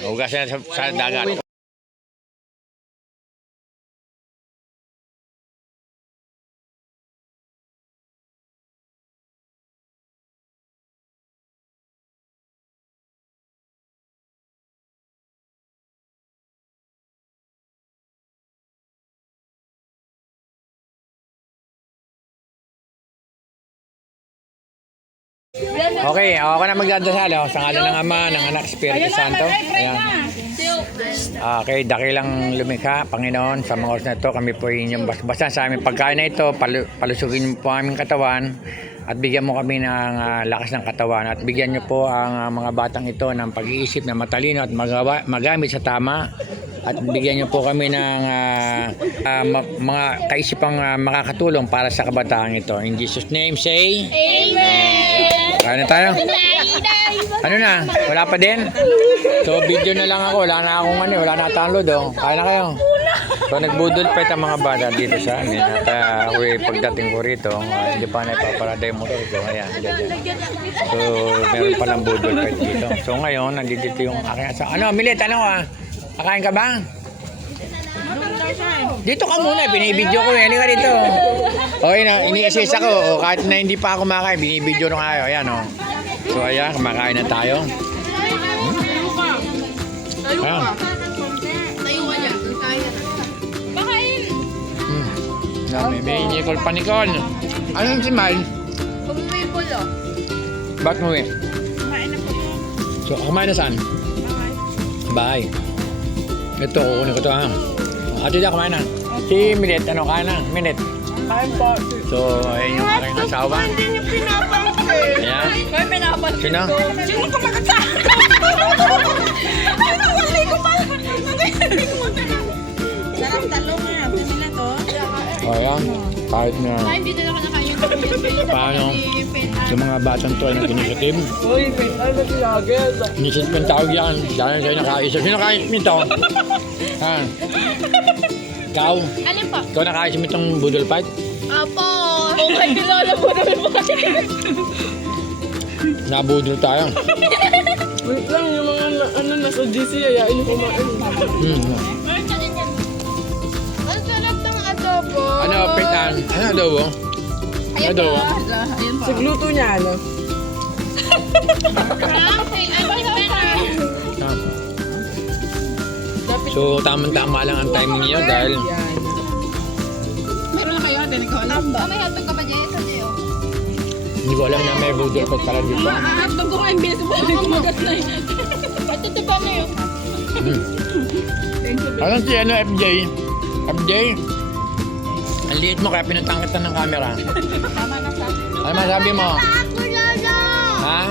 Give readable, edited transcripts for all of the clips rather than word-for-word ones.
Hugasan sa dagat. Okay, ako na magdadasal. Sa ngalan ng Ama, ng Anak, Espiritu Santo. Ayan. Okay, dakilang lumikha, Panginoon, sa mga oras na ito, kami po inyong basbasan sa aming pagkain na ito, palusugin po aming katawan, at bigyan mo kami ng lakas ng katawan, at bigyan niyo po ang mga batang ito ng pag-iisip na matalino at magamit sa tama, at bigyan niyo po kami ng mga kaisipang makakatulong para sa kabataan ito. In Jesus' name, say Amen! Kaya na tayo? Ano na? Wala pa din? So, video na lang ako. Wala na akong wala na download. Kaya na kayo? So, nagbudol pa ang mga bata dito sa amin. At pagdating ko rito, hindi pa na ipaparada yung motor ko. Ayan, so, meron pa ng budol pa dito. So, ngayon, nandito yung aking asa. Ano, Milit, kakain ka ba? Dito ka muna, binibidyo ko. Halika dito. Okay na, ini-assess ako. Kahit na hindi pa ako kumakain, binibidyo na kayo. Ayan, o. So, ayan, kumakain na tayo. Ayan. May Nicole pa, Nicole. Ano yung si Mal? Umuwi po lo. Ba't umuwi? Kumain na po. So, kumain na saan? Bye. Ito, kukunin ko ito ha. Ate na, kumain na. Si Milet, kain na? Milet. Kain po. So, ayun yung aking asawa. Hindi niyo pinapansin. Ayan. May pinapansin. Sino? Sino kumagat sa akin? Ay, nawali ko pa. Sarap talong nga. Pamila to. O, ayan. Kahit na Hindi na ako nakain. paano yung mga batang to ay nag-initiative. Uy, ay ba tilagad? Initiative yung tawag yan. Dahil kayo nakaisip. Sino nakaisip nito? Ha? Ikaw? Alin pa? Ikaw nakaisip itong budol fight? Apo. Okay, kilala po namin po kasi. Nabudol tayo. Wait lang, yung mga nasa GC, ayain yung kumain. Ang sarap ng adobo. Ano, Pitan? Ano adobo? Ayun Adobo? po. Ayun po. Sigluto niya, ano? So, tamang-tama lang ang timing niyo dahil Yan. Meron na kayo, hindi ko alam. May hotdog ka pa, Jess? Ano yun? hindi ko alam na may budol fight pala dito. Hotdog ko nga yung bilis mo. Kumagat na yun. At ito pa na yun. Alam si FJ? FJ? Ang liit mo kaya pinatangkat ka ng camera. Tama na sa. Ano masabi mo? Ako, Lolo! Ha?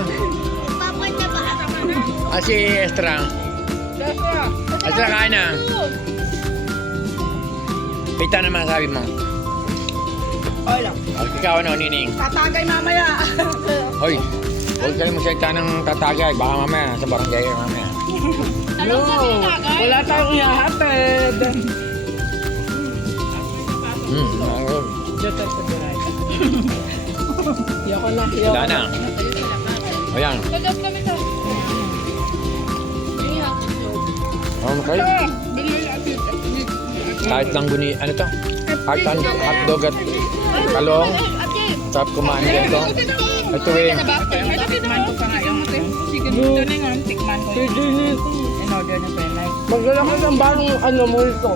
Papa niya ba? Si Estra. Estra, kain na. Pita naman sabi mo. Okay lang. Ikaw ano, Nining? Tatagay mamaya. Hoy, huwag kayo magsalita ng tatagay. Baka mamaya, sa barangay mamaya. No, wala tayong ihahatid. Yoko na, Wala na. Ayan. Pagkas kami sa... Okay. Kahit lang ano to? Hotdog at talong. Sarap kumain dito. Ito eh. Tikman ko pa nga yung sige dito na nga, tikman ko. si Jenny. In order na pa yun. Maglalaki ng barong ano mo ito.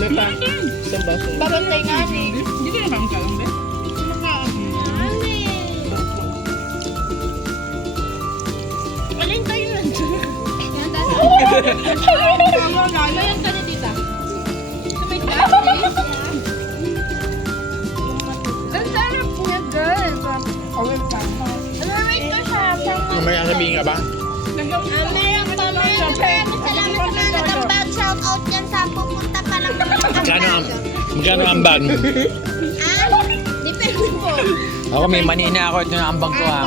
Nata. Isang baso. Babantay nga ni. Hindi ka naman kalang ba? Alin tayo nandiyan? Mayan ka na dito. Sumay ka? Ang sarap niya, girl. Awin pa. Wait ko siya. May sabihin ka ba? Meron pa, meron. Maraming salamat sa mga nag-ambag. Shout out yan sa pupunta pa lang. Magkano ang bag? Depende po. Ako may mani na ako. Ito na ang bag ko ha.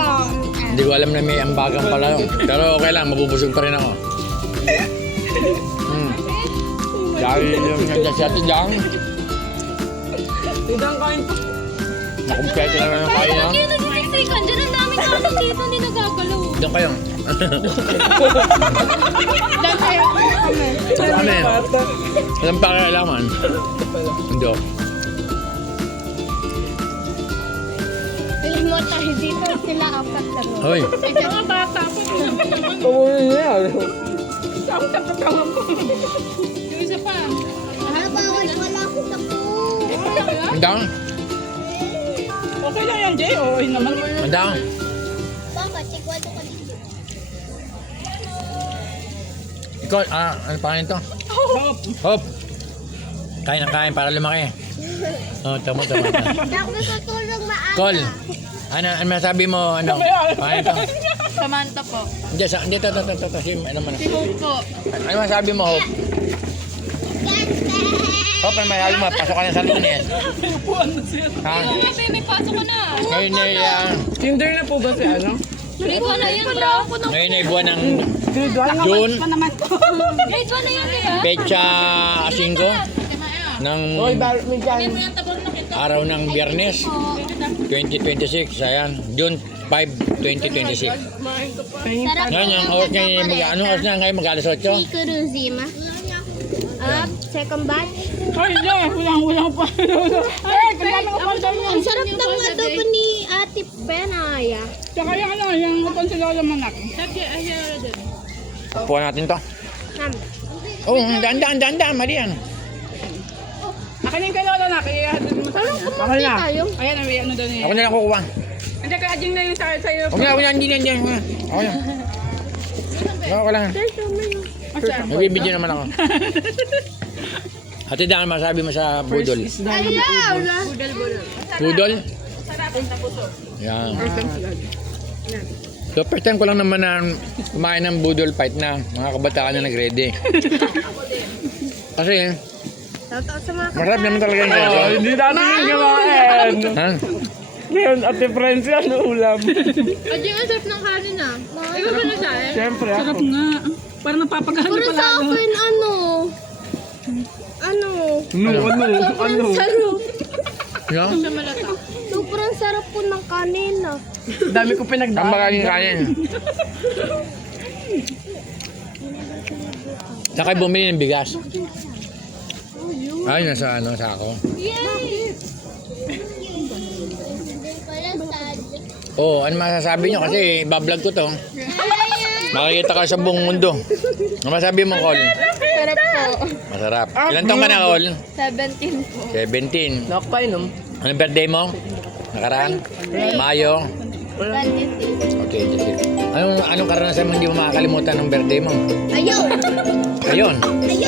Hindi ko alam na may ambagan pala. Pero okay lang, mabubusog pa rin ako. Dahil yung nandiyan si Ate Jang. Tidang kain to. Nakumpleto na yung kain niya. Hindi nag-istrikan. Diyan ang daming aso dito. Hindi nagagalaw. Doon kayo. Kami. Walang pakialaman. Hindi. Alam mo tayo dito sila apat na mo. Hoy. Mga bata po. Tawagin niya. Saan ka katawag mo? Yung isa pa. Bawal wala ako sa po. Andang. Okay lang yan, Jay. Oo, naman. Andang. Bakit? Sigwado ka dito. Ikaw, ano pa ito? Hop. Hop. Kain ng kain para lumaki. Oh, tama. Hindi ako natutulog maaga. Col. Ano masabi mo, ano? Paano ito? Samantha po. Hindi, ito. Ano man? Si Hope po. Ano masabi mo, Hope? Hope, ano masabi mo? Pasok ka na sa lunes. Upuan na siya. Ha? Kasi may pasok ko na. Ngayon ay, Tinder na po ba si ano? Grade 1 na yun, bro. ngayon ay buwan ng Grade 1 June, naman to. Grade 1 na yun, eh. pecha 5 ng Hoy, may dyan. araw ng Biyernes 2026. Ayan, June 5, 2026. Sarap Ngayon, ang oras ngayon, anong oras na ngayon? Mag-alas 8? ni Kuruzima. Second batch. Hoy, wala pa. Ay, kailangan ko pa dyan. Ang sarap ng adobo ni Ate Penaya. Tsaka yung ano, yung konsilolo manak. Puha natin to. Ham. Oh, daan, mali yan. Akin yung kay Lola na, kaya Parang Akin kumain na. tayo. Ayan, may ano doon niya. Ako na lang kukuha. Hindi, kaya Jing na yung sa'yo. Huwag na, hindi na dyan. Ako na. Ako lang. Asa? Nagbibidyo naman ako. Ate Dan, masabi mo sa budol? Ayaw na. Budol? Yan. So, first time ko lang naman na kumain ng budol fight na mga kabataan na nag-ready. Kasi, Totoo sa mga masarap naman talaga yung ganito. Hindi natin yung gawain. Ha? Ngayon, Ate Friends, ano ulam? Ajing, ang sarap ng kanin, ah. Ikaw ba na siya, eh? Siyempre, sarap nga. Parang napapagahan Puro sa akin, ano? Sobrang sarap. Yan? Sobrang sarap po ng kanin, ah. Dami ko Ang pinagdaan. magaling kanin. Saka bumili ng bigas. Ay, nasa ano, sa ako. Oo, ano masasabi nyo? Kasi bablog ko to. Makikita ka sa buong mundo. Ano masabi mo, Col? Sarap po. Masarap. Ilan taong ka na, Col? 17 po. 17. Nakapainom. Anong birthday mo? Nakaraan? Mayo? 26. Okay, that's it. Anong karanasan mo hindi mo makakalimutan ng birthday mo? Ayaw! Ayun.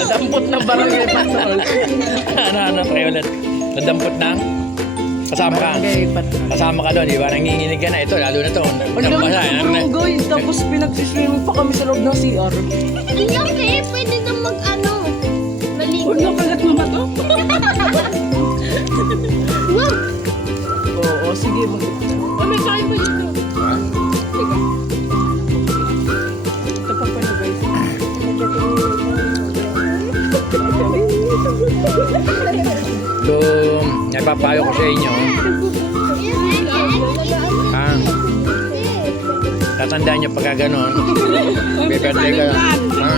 Dampot na barangay patrol. ano, try ulit. Nadampot na? Kasama ka? Barangay patrol. Kasama ka doon, di ba? Nanginginig ka na. Ito, lalo na to. Ang dami guys, tapos pinagsiswimming pa kami sa loob ng CR. Hindi okay, pwede na mag-ano. Maligo. Huwag na kagat mo ba to? Wow! Oo, sige mo. May kain pa dito. Teka. Ito pa pala guys. So, napapayo ko sa inyo. Ha? Tatandaan nyo pagka gano'n. May birthday ka. Ha?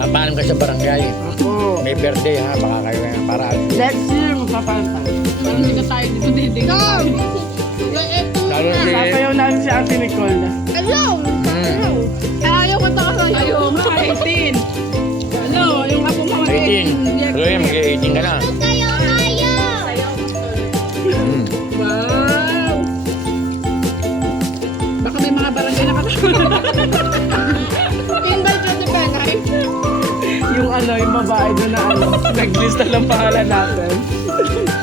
Napaalam ka sa barangay. Oo. May birthday ha. Baka kayo para. Next year, magpapalta. Hindi ka tayo dito dito. Tom! Lalo si... Sasayaw namin si Ate Nicole. Ayaw! Ayaw ko to kasi. Ayaw nga, 18. Ano, yung ako mga 18. So yan, mag-18 ka na. Ayaw! Hmm. Wow! Baka may mga barangay na kasama. Invite ka si Penay. Yung ano, yung babae doon na ano, naglista lang pangalan natin.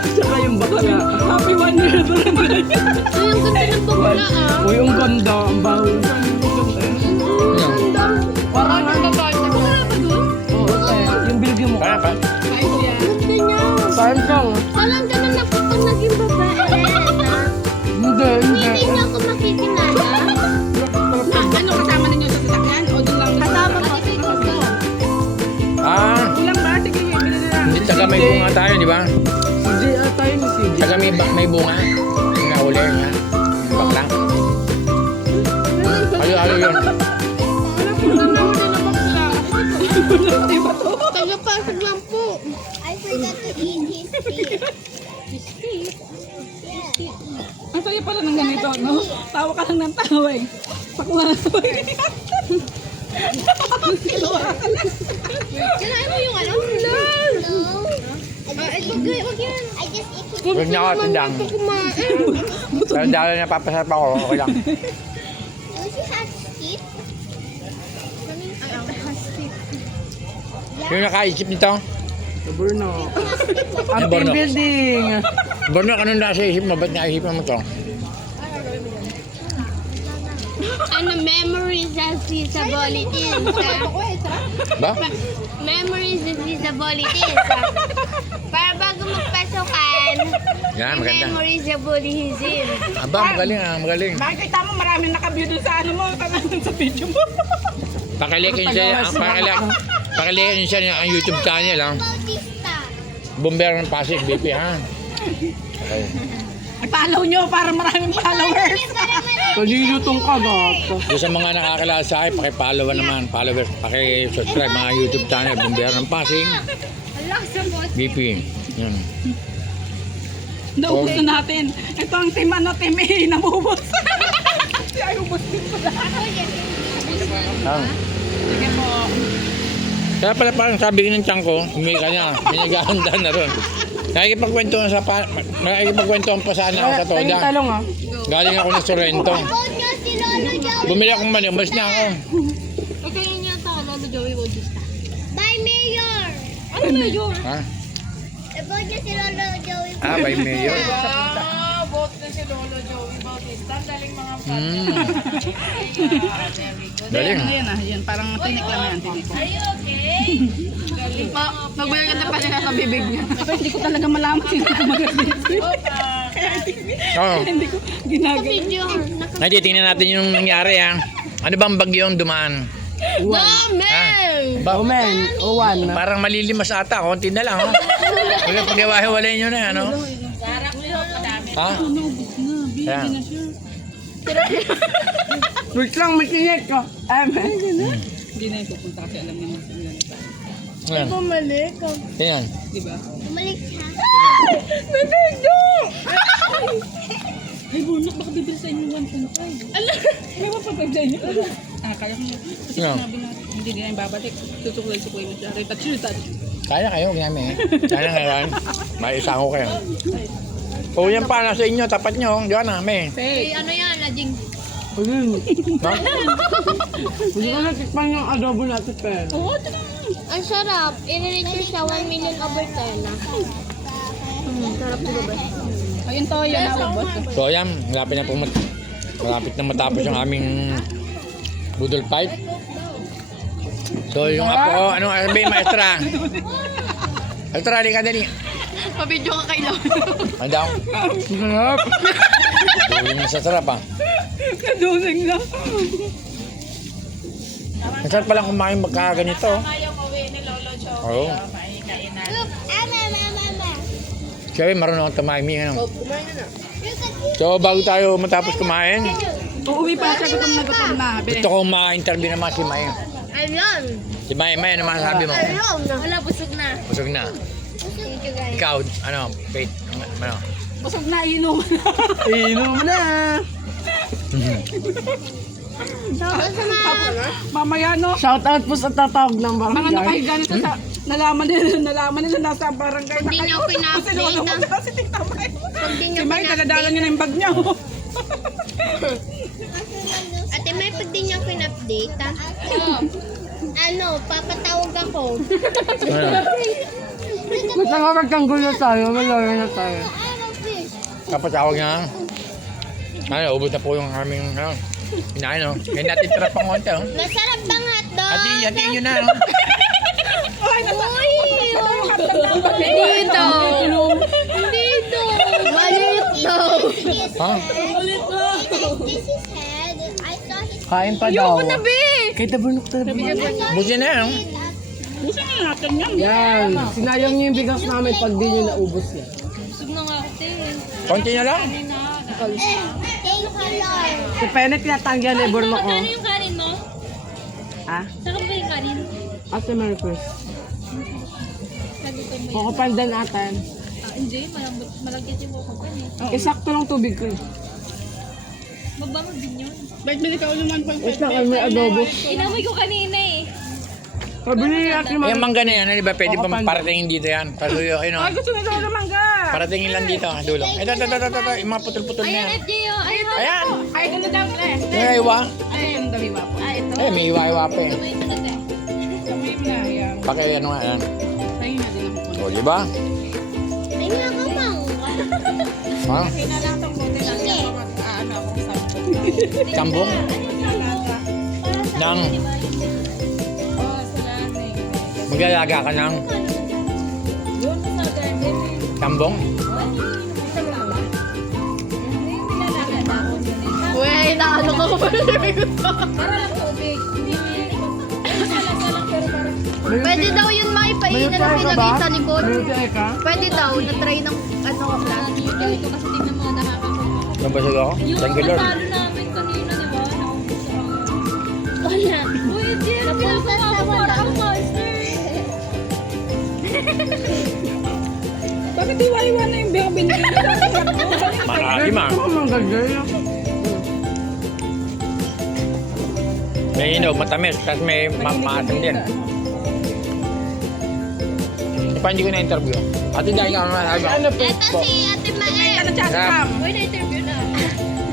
Tsaka yung bakla. Happy 1 year barangay. Ay, ang ganda ng bakla, ah. Uy, ang ganda, ang baho. Parang ang babae. Wala ka doon? Oo, yung bilgyo mo. Kaya pa? Ay, siya. Ganda niya. Saan siyang? Parang ganun na po pag naging babae. Hindi, hindi. Hindi niyo ako makikilala. Ano, kasama ninyo sa sasakyan? O doon lang? Kasama ko. Ulang ba? Sige, bilhin na lang. Hindi taga may bunga tayo, di ba? CJ ata yun, CJ. Taga may bunga. Yung nahuli nga. Yung bakla. Ano yun? Diba to? Tagapasok lang po. I forgot to eat his teeth. Yeah. Ang saya pala ng ganito, no? Tawa ka lang ng tawa eh. Pakla na to eh. Kailangan mo yung ano? No. Wag yan. I just eat his Huwag niya ako tindang. Kumain. Pero dahil napapasarap ako, okay lang. Does he have teeth? Yung nakaisip nito, Burno. Ang Ano, Burno? team building. Borno, anong nasa isip mo? Ba't naisipan mo to? Ano, memories as visibilities. Ba? Memories is visibilities. Para bago magpasukan, Yan, maganda. memories is visibilities. Aba, magaling ah, magaling. Makikita mo maraming nakaview dun sa ano mo, sa video mo. Pakilikin siya, pakilikin siya ang YouTube channel, ha? Bautista. Bumbero ng Pasig, BP, ha? Okay. I-follow nyo para maraming followers. Kalilutong ka, gato. Doon sa mga nakakilala sa akin, paki-follow naman, followers, paki-subscribe mga YouTube channel, Bumbero ng Pasig, BP. Yan. Naubos na natin. Ito ang team ano, team A, namubos. Ay, ubos din pala. Ah. Sige po. Kaya pala parang sabi ng tiyan ko, humika niya, minagahanda na ron. Nakikipagkwentuhan pa sana ako sa Tayong Toda. talong ah. Galing ako ng Sorrento. Vote nyo si Lolo Joey. Bumili akong mani, umalis na ako. Okay, yun yata, Lolo Joey Bautista. By Mayor. Ano na yun? Ha? Vote nyo si Lolo Joey. Ah, by Mayor. Vote na si Lolo Joey Bautista. Daling mga Hmm. Galing. Ano yan ah, yan. Parang tinik lang yan, tinik. Are you okay? Nagbayag na pa niya sa bibig niya. Pero hindi ko talaga malaman sino ang mag-video. Oo. Hindi ko ginagawa. Video. Ngayon, tingnan natin yung nangyari, ha? Ano ba ang bagyo ang dumaan? Dami! Ba, Omen, O1. parang malilimas ata, konti na lang, ha? Pag-iwahiwalay nyo na, ano? Ha? Kaya. Wait lang, may tinik ko. Hindi na yung pupunta kasi alam niya sila. Ayan. Bumalik. Tingnan. Diba? Bumalik siya. May video! Ay, bunak, baka bibili sa inyo 1.5. Ala! May mapapag sa inyo. Kaya ko niya. Kasi No. sinabi na, hindi din yung babalik. Susukulay mo siya. Retouch. Kaya kayo, ginami. Kaya ngayon, may isang ko kayo. O yan pa, nasa inyo, tapat nyo, diyan na, may. Hey! Ano yan, Lading? Ayun. No? Hindi ko natikpan yung adobo natin, pero. Oo, Ang sarap. I-reach sa 1 million over 10 na. Sarap dito ba? ayun to, yan naubos. So ayan, malapit na matapos yung aming budol fight. So yung apo, anong sabihin, maestra? Maestra, halika dali. Pabidyo ka kay Lolo. Ano daw? Sarap. Duling na sa sarap, ha? Kaduling na. Ang sarap palang kumain magkaganito. Oo. Look, ama. Sabi, marunong akong tumahimik, ano? Look at So bago tayo matapos kumain, Uuwi pa siya gutom na. Bili. gusto kong ma-interview naman si May. Ayun. Si May, ano masasabi mo? Ayun. Wala, busog na. Busog na. Thank you guys. Ikaw, ano, Kate, ano? Busog na, inom na. Inom na. Mamaya no. Shout out po sa tatawag ng barangay. Mga nakahiga nito sa nalaman nila nasa barangay. Hindi niyo Kasi lolo mo pina-update. si Tita May. Pag di niyo Si May, tagadala niya na yung bag niya. Ate May, pag di niyo pin-update, ha? Ano, papatawag ako. Basta nga magkanggulo tayo, malaya na tayo. Kapatawag nga. Ano, ubos na po yung aming, ano, hinain, no? Kaya natin tira pang konti, oh. Masarap bang hotdog? Hatiin nyo na, no? Uy! Dito. Dito. Malit daw. Ha? This is head. I saw his Kain pa daw. Be! Kahit nabunok talaga. Busin na, no? Busin na natin yan. Yan. Sinayang niyo yung bigas namin pag di niyo naubos yan. Busog na nga ako, Konti na lang. thank you, Lord. Si Penet tinatanggihan ni Burno ko. Ano yung kanin mo? Ha? Saan ba yung kanin? Ate Mary Chris. Coco pandan natin. Hindi, malagyan yung buko pa eh. Sakto lang tubig ko. Mabango din yun. Ba't bili ka ulit 1.5? Isa ka may adobo. Inamoy ko kanina eh. Sabi ni Ate Yung Mary. mangga na yan, di ba? Pwede Oo, pang panda. paratingin dito yan. Pasuyo, Ay, gusto na daw naman ka. paratingin lang dito, dulo. Ito, yung mga putol-putol na yan. FJ oh. Ayun. Ayan! Ay, ito na daw eh. May iwa. Ay, yung damiwa po. Ay, ito. Eh, may iwa-iwa pa eh. Kamay mo na. Yan. Paki ano nga yan. Tayo na din ako. O, di ba? Ay, nga ka mang. Ha? Kaya lang itong konti lang yan. Ano akong sampo. Kambong? Nang Oh, salamat. maglalaga ka ng Yun sa garden. kambong? Uy, naalo ko pa rin. Para lang tubig. Pwede daw yun maipainan na pinagay sa likod. May ka? Pwede daw, na-try ng ano ka class. Ito kasi tingnan mo nakakapagod. Nabasag ako? Yung Thank you, Lord. kasalo namin kanina, di ba? Wala. Uy, Jill, pinapagawa ko para ang master. Bakit iwa-iwa na yung biyak binili? Marami ma. Ito ang gagaya. May inog, matamis, tapos may maasim din. Pa hindi ko na-interview. Ate, dahil ka naman. Ano po? Ito si Ate Mae. Ano siya? Sarap. Uy, na-interview na.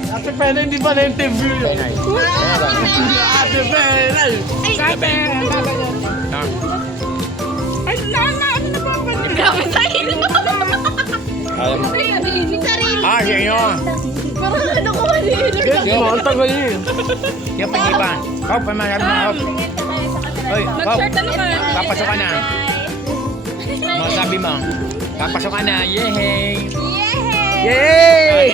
Ate Pena, hindi pa na-interview yun. Penay. Ate Pena. Kate, ang bagay yun. Ha? Ay, ano na po ako? Grabe tayo. Kaya mo. Sarili. Ah, siya yun. Parang ano ko kanina. Yes, ang tagal yun. Yung pangipan. Hop, pamalag mo, hop. Hoy, hop. Mag-shirt ano ka? Papasok ka na. Mga sabi mo. Papasok ka na. Yehey! Yay!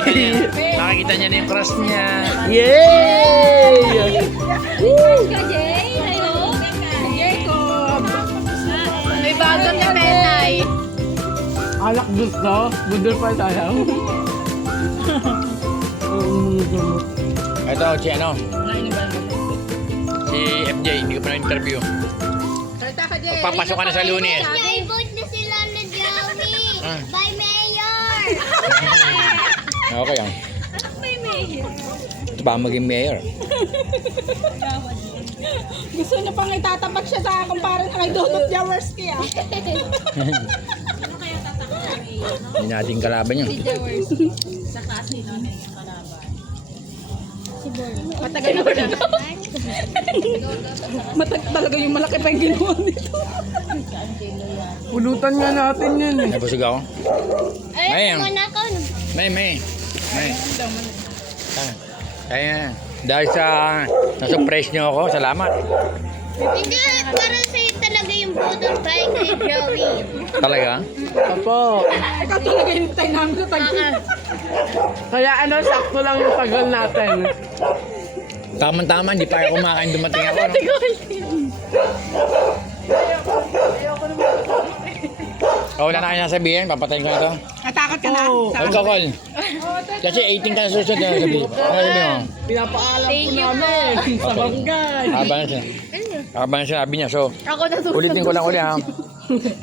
Makikita niya na yung crush niya. Yay! Ka, Jay. Hello. Jacob. May bagong ni Penay. Alak gusto. Budol pa tayo. Ito, si ano? Si FJ, hindi ko pa na-interview. Salita ka, Jay. Papasok ka na sa Lunes. Na-vote na sila na Joey. Ah. By Mayor. Okay yan. Anak may mayor. Ito ba maging mayor? Gusto niya pang itatapat siya sa akin para na kay Donut Jaworski ah. Hindi natin kalaban yun. Matagal na siya. Matagal talaga yung malaki pa yung ginawa nito. Pulutan nga natin yan eh. Nabusog ako. May, Ay, wala ka. May. Ah, kaya, dahil sa na-surprise niyo ako, salamat. Hindi, parang sa'yo talaga yung budol by kay Joey. Talaga? Apo. Ikaw talaga yung tayo namin sa tagpil. Kaya ano, sakto lang yung tagal natin. Tama-tama, hindi pa ako kumakain dumating ako. No? Oh, wala na kayo nasabihin, papatayin ko na ito. Natakot ka na. Oo. Huwag ka, call. Kasi 18 ka na susunod na sabihin. Ano sabihin mo? Pinapaalam ko namin sa barangay. Haba na sinabi niya. So, Ako na susunod. ulitin ko lang uli ha.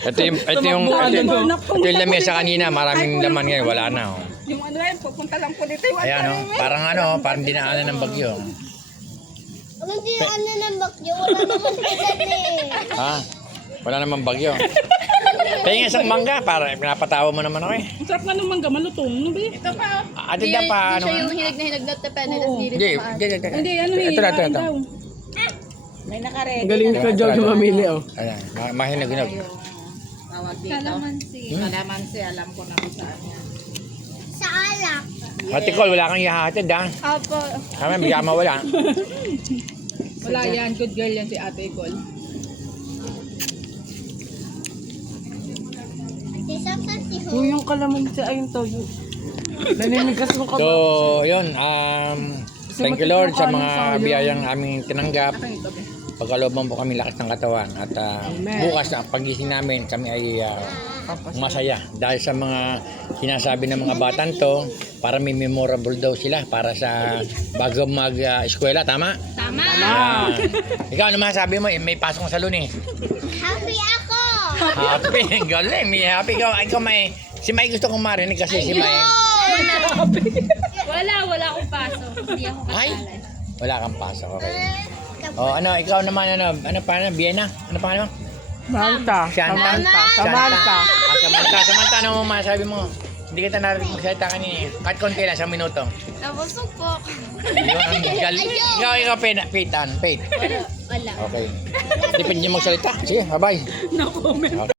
Ito yung lamesa kanina, maraming laman ngayon, wala na. Oh. Yung ano yan, pupunta lang po dito. Yung Ayan parang dinaanan ng bagyo. Hindi ano ng bakyo, wala naman sila eh. Ha? Wala namang bagyo. Kaya isang mangga, para pinapatawa mo naman ako eh. Ang sarap nga ng mangga, malutong. Ano ba yun? Ito pa. Ate na pa, ano Siya nga? yung hinig na hinig na Penay, tapos Hindi, gilit sa hindi. Hindi, ano Ito. May nakaredy. Ang galing ka, Joey, mamili oh. Ayan, mahinog-hinog. Tawag dito. Kalamansi. Kalamansi, alam ko na kung saan yan. Sa alak. Ate Col, wala kang ihahatid ha. Opo. Kami, bigyan mawala. Wala yan, good girl yan si Ate Col. Si Samson si Ho. Yung kalamansi ayun to. Naninigas mo ka ba? So, yun. Thank you Lord sa mga biyayang aming tinanggap. Pagkalooban po kami lakas ng katawan. At bukas na pagising namin, kami ay masaya. Dahil sa mga sinasabi ng mga batang to, para may memorable daw sila para sa bago mag-eskwela, tama? Tama. Yan. Ikaw, ano masasabi mo? May pasok sa Lunes. Happy ako! Happy. Galing. May happy. Ikaw may... Si May gusto kong marinig kasi si May... Wala akong pasok. Hindi ako Ay! Wala kang pasok. Okay. Oh, ano, ikaw naman, ano pa na? Vienna? Ano pa mo? Samantha. Shanta? Samantha. Samantha, ano mo masabi mo? Hindi kita narinig magsalita kanina. Kahit konti lang, 1 minuto. Nabusog po. Ikaw, Pete. Wala. Okay. Depende nyo magsalita. Sige, bye-bye. No comment.